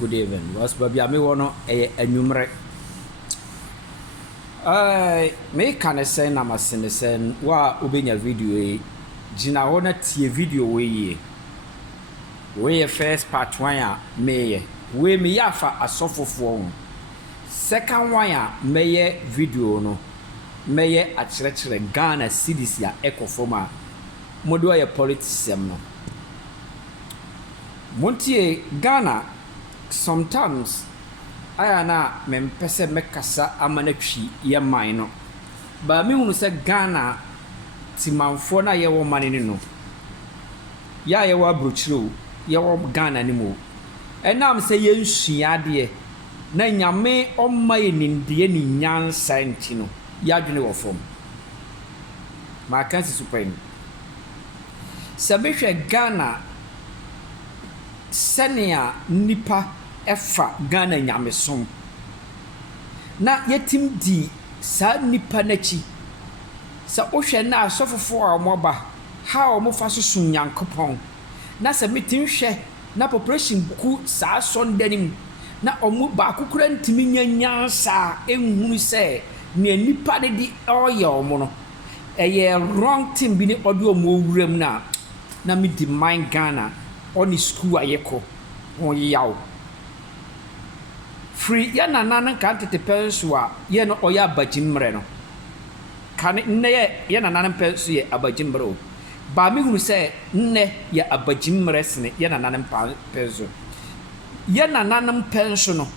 good evening. Was baby ame wono enwumre. Me kan say na masene sen wa obenya video e gina ho na tie video we ye. We first part 1 a me we me yafa asofofo. Second one a me video no me akyerɛkyerɛ Ghana cities ya ekofoma modo ya politics no. Montie Ghana sometimes aya na mempese mekasa amanatwi ye man no ba me hunu se Ghana timanfo na ye wo man no ya ye wa brochiro ye wo Ghana ni mo enam se ye nsua de na nyame omma ye nindie ni nyansa nti no ya dwene wo fom ma kan si supreme sabehwe Ghana senia nipa efa Ghana nyamesom na yetim di sa nipa nachi sa ohwe na asofofo a omoba ha omofa so sun Nyankopon na sa metim hwe na population ku sa sondanim na omu ba kokura ntimi nyanya sa enhunu se ne nipa de di oye omo no eye wrong thing bi ni ode omo wuram na me di mind Ghana oni school ayeko on yaw free ya nananan kan tete penso a ye no oya abagimre no kan ne ye nananan penso ye abagimre o ba mi hunu se ne ye abagimre sene ye nananan penso ye nananan penso no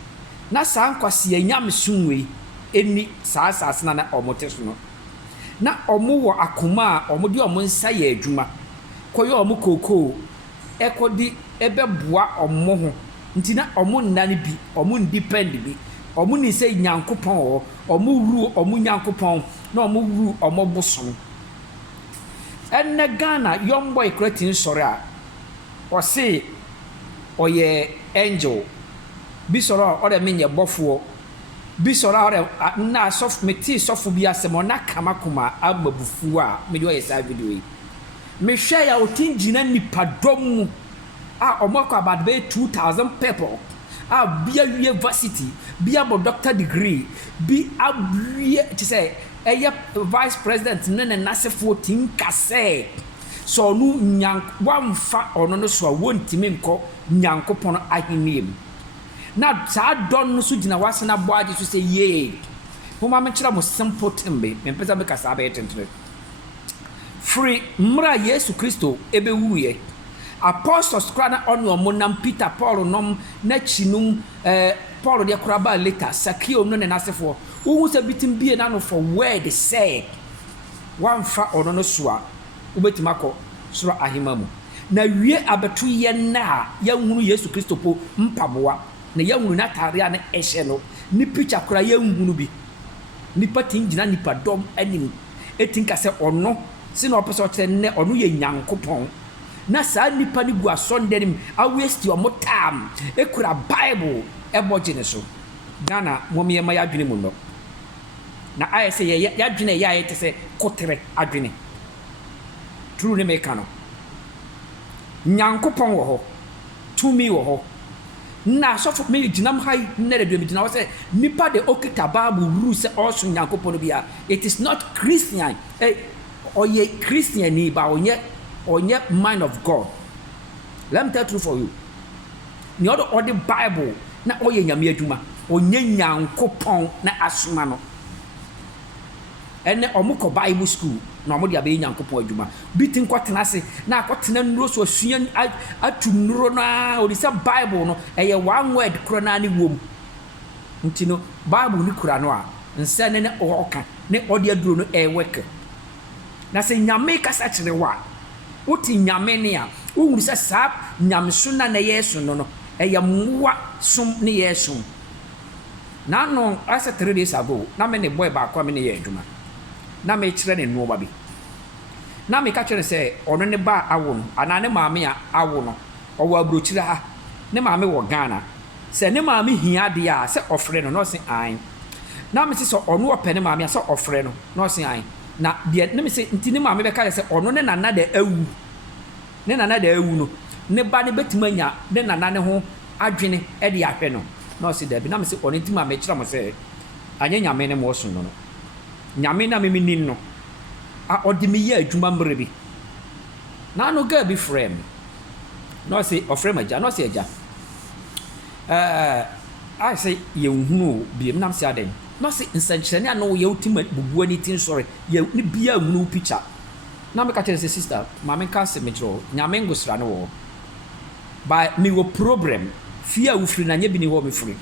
na sa nkwase anyam sunwe eni sa asase na omoteso no na omo wo akoma a omo de omo nsa ye adwuma koyo omo koko ekodi ebeboa omo ho nti na omo nnane bi omo independ bi omo ni se Nyankopon ho omo wuru omo Nyankopon na omo wuru omo bosom enne Ghana young boy creating sore a o se oye angel bi sore o de menye bofo bi sore o de na soft meti soft bi asem na kamakoma amabufu a me do yesa video yi me hwe ya otingina nipadom a omoko about 2000 people a bia university bia bo doctor degree bi abie to say vice president nene nasefo tinkase so nu nyank wamfa ono no so wontimi nko Nyankopon ahinim na sa don no so gina wasena boaje so say ye homa me kira mo simple tembe me pesa me kasa ba etentene free mra Yesu Kristo ebe wuye apostles krana ono monam Peter Paul nom na chinum Paul de kraba later sakio no ne nasefo wo se bitim bie na no for word say one fa ono no so a ubetimako sura ahimamu na wie abetu ye na ya hunu Yesu Kristo po mpaboa na ya hunu na tare na ehye no ni picture kra ya hunu bi ni patin gina ni padom anim etinka se ono sino opeso tene ono ye Nyankopon na sa nipa ni gu asondenim a waste your time ekura Bible ebogine so Ghana momiye ma ya dwene mu no na aye se ya dwene ya yete se kotere adwene true ne meka no Nyankopon wo ho tumi wo ho na so for me ginam hai na de me gina wo se nipa de okita Bible rule se also Nyankopon bia it is not Christian oye Christian ni ba onye mind of God. Let me tell you for you. Ni all the Bible na oye nyame adwuma onye Nyankopon na asoma no ene omuko Bible school na omo dia be Nyankopon adwuma bitin kwatena se na akotena nuro so asua atum nuro na odisa Bible no eye one word kro na ne wom nti no Bible ni kura no a nsa ne oka ne odi aduro no work na se nyame kasa kire wa woti nyame ne a wo se sa nyame so na yesu no eye mwa som ne yesu na no asa 3 days ago na me ne boy ba kwa me ne ye adwuma na me kire ne no ba bi na me ka kire se ono ne ba awo no ana ne maame a awo no owo abrochire ha ne maame wo Ghana se ne maame hia de a se ofre no se an na me se so ono opene maame a se ofre no se an na de ne me se ntini maame be ka se ono ne nana de awu ne nana de awu no ne ba ne betima nya ne nana ne ho adwene e de ahwe no na o se da bi na me se ono ntima me kira mo se anya nyame ne mo so no nyame na me nin no a odi me ye adwuma mre bi na no ga bi frame no se o frame aja no se aja I say ye hunu bi nam se aden no se nsankyerene ano ye utima bubu ani tin sori ye ni bia hunu picture na me ka tell say sister ma me ka se me jro nyame ngosra no wo ba me wo problem fear wo free na nya bi ni wo me free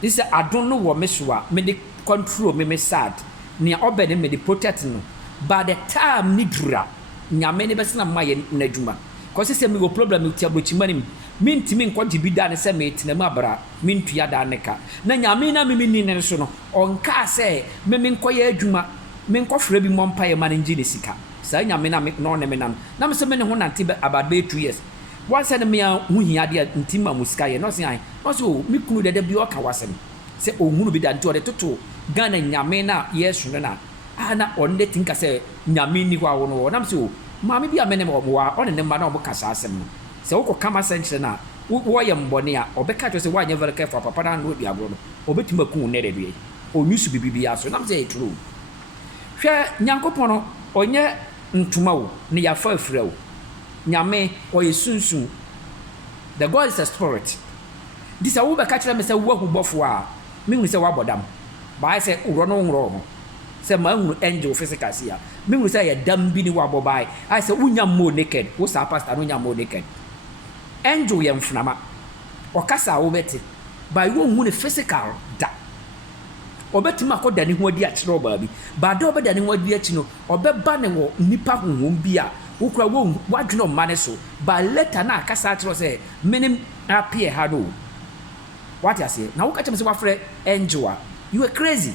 this say I don't know what me so a me de control me sad ni obede me de protect no by the time ni dura nyame ne bese na ma ye na dwuma cause say me wo problem me tia brochi mani mintimi nkwaji bi da ne se me tina mu abra mintu ya da ne ka na nyame na me ni ne so no onka se me nkoye adwuma me nkofra bi mo mpa ye mane ngi ne sika sa nyame na me no ne me na me se me ne ho nante about 2 years once na me hu hia de ntima musika ye no se ai no so me kunu de bi o ka wasem se ohunu bi da nti o de toto Ghana nyame na yesu na ana onde tinka se nyame ni kwa wono na me se o maame bi amene mo wa one ne ma na obo kasa asem no se wo kama sense na wo ye mbone a obeka to se wa nya very careful papa na no bi agro no obetima ku ne de bi onyusu bibi aso na me se true hwe nyankopon no onye ntuma wo ne ya fa afira wo nyame oye sunsun the God is a spirit this a wo beka kire me se wo hubofo a me hu se wa bodam ba se uro no nro se ma hu angel physical sia me hu se ya dam bi ni wa bobai I say unya mo naked wo sa pastor no nya mo naked angel ye mfnama okasa wo beti ba wo hu ne physical da obetima ko dani ho adi a kire oba bi ba da obedani ho adi achi no obeba ne wo nipa honhom bi a wokura wo wadwene omane so ba later na akasa kire se menem appear ha no what you say na wo ka cheme se wa frɛ angel a you are crazy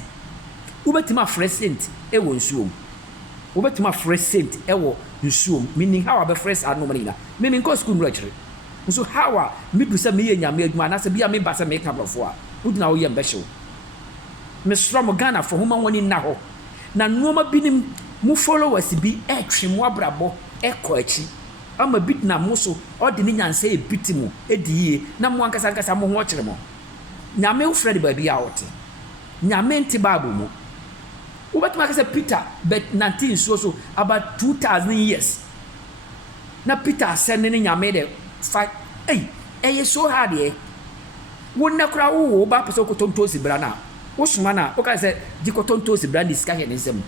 ubetima frɛ saint e wo nsuom ubetima frɛ saint e wo nsuom meaning how abe frɛ sa no manina meaning ko school no akire so how a midu se me ye nyame adwuma na se bia me ba se me ka blofo a udina wo ye mbehyew me sro mo Ghana for homa woni na ho na nuoma binim mu followers bi e twe mo abrabo e ko achi ama bit na mo so odi ni nyansa e bitimu edie na mo ankasa ankasa mo ho kire mo nyame wo Fred ba bia wote nyame nti babu mu ubatuma kase Peter but 19 so about 2000 years na Peter send ni nyame de fight eh so hard eh wonna kura wo ba pese ko tonto sibra na wo suma na wo ka se di ko tonto sibra ni sika he ne nsem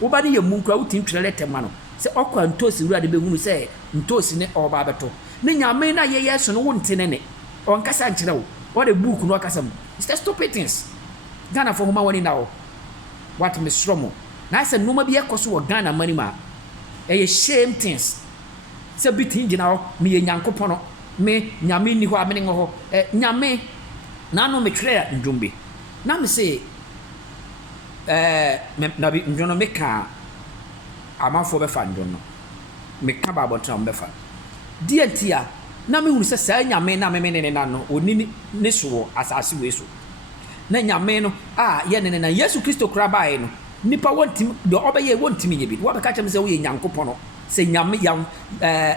wo ba ni ye mu kura wo tin twere lete ma no se okwa ntosi wura de be hunu se ntosi ne oba beto ne nyame na ye yeso no wo ntene ne on kasa nkire wo what the book no kasa mu it's the stupid things Ghana for homa woni na wo what me stromo na se no ma bi ekoso wo Ghana mani ma shame things se bitin gina ho me ye nyankopon no me nyame ni ho amene ngo nyame na no me twere ndwombe na me se na bi ndwono me ka amafo be fa ndwono me ka ba botam be fa dientia na me hunu se sa nyame na me ne na no oni ne so asase we so na nyame no ye ne na Yesu Kristo kra bae no nipa wontim do obeye wontim ye bi wo be ka chem se wo ye nyankopon no se nyame ya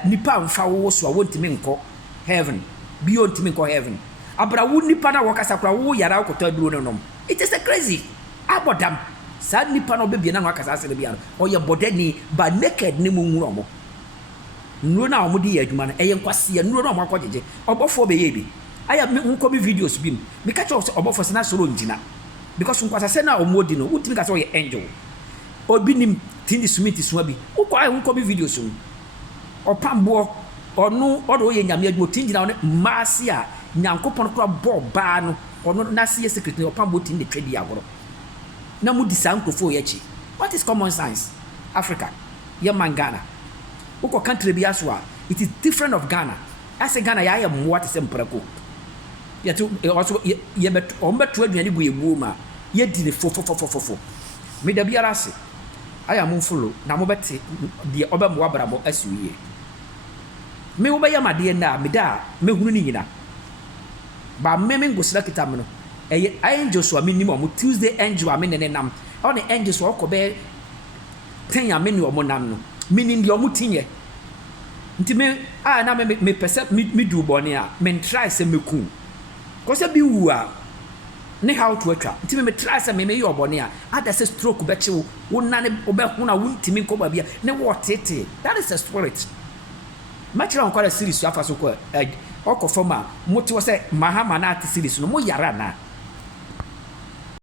nipa mfa wo so wontim nko heaven bi wontim nko heaven abra wo nipa na wo kasa kra wo yara wo kota duro no nom it is a crazy abodam sa nipa no be bi na wo kasa ase bi ara o ye bodani ba naked ne mu nwuro mo nwuro na wo di adwuma na eye nkwase nwuro na wo akɔgege obofo be ye bi aya me nko bi videos bi me ka cho obofo se na soro njina because nkwasa se na omodi no utimi ka se o ye angel obi nim tindi sumiti suwa bi ukọ ayi nko bi videos no opambo onu odo ye nyame adwuma tindi na maasi a nyankopon kra bo ba no ono na se secret no opambo tindi twedi agoro na mu di sankofo ye chi what is common sense Africa ye mangana ukọ country bi aso a it is different of Ghana as Ghana ya ye mo what is emprako ye to also ye bet ombeto aduane gu ebuo ma ye di ne fofofofofo me da biara se aya mo follow na mo beti de obam wa brabo asuye me wo baya made na me da me hunu ni nyina ba me ngosira kitam no eye angel so ameni mo Tuesday angel ameni ne nam on angel so ko be ten ameni o mo nam no meaning de o mo tinye nti me na me pese me du bɔne a me try se me ku ko se bi wu a ne how to atwa nti me try se me yɛ ɔbɔne a ada se stroke bɛkye wo na ne obɛhu na wo ntimi nkɔ ba bia ne wo tete. That is a spirit. Match on kwala series afa so ko ɔkɔ fam a mote wo sɛ mahama na ate series no mo yara na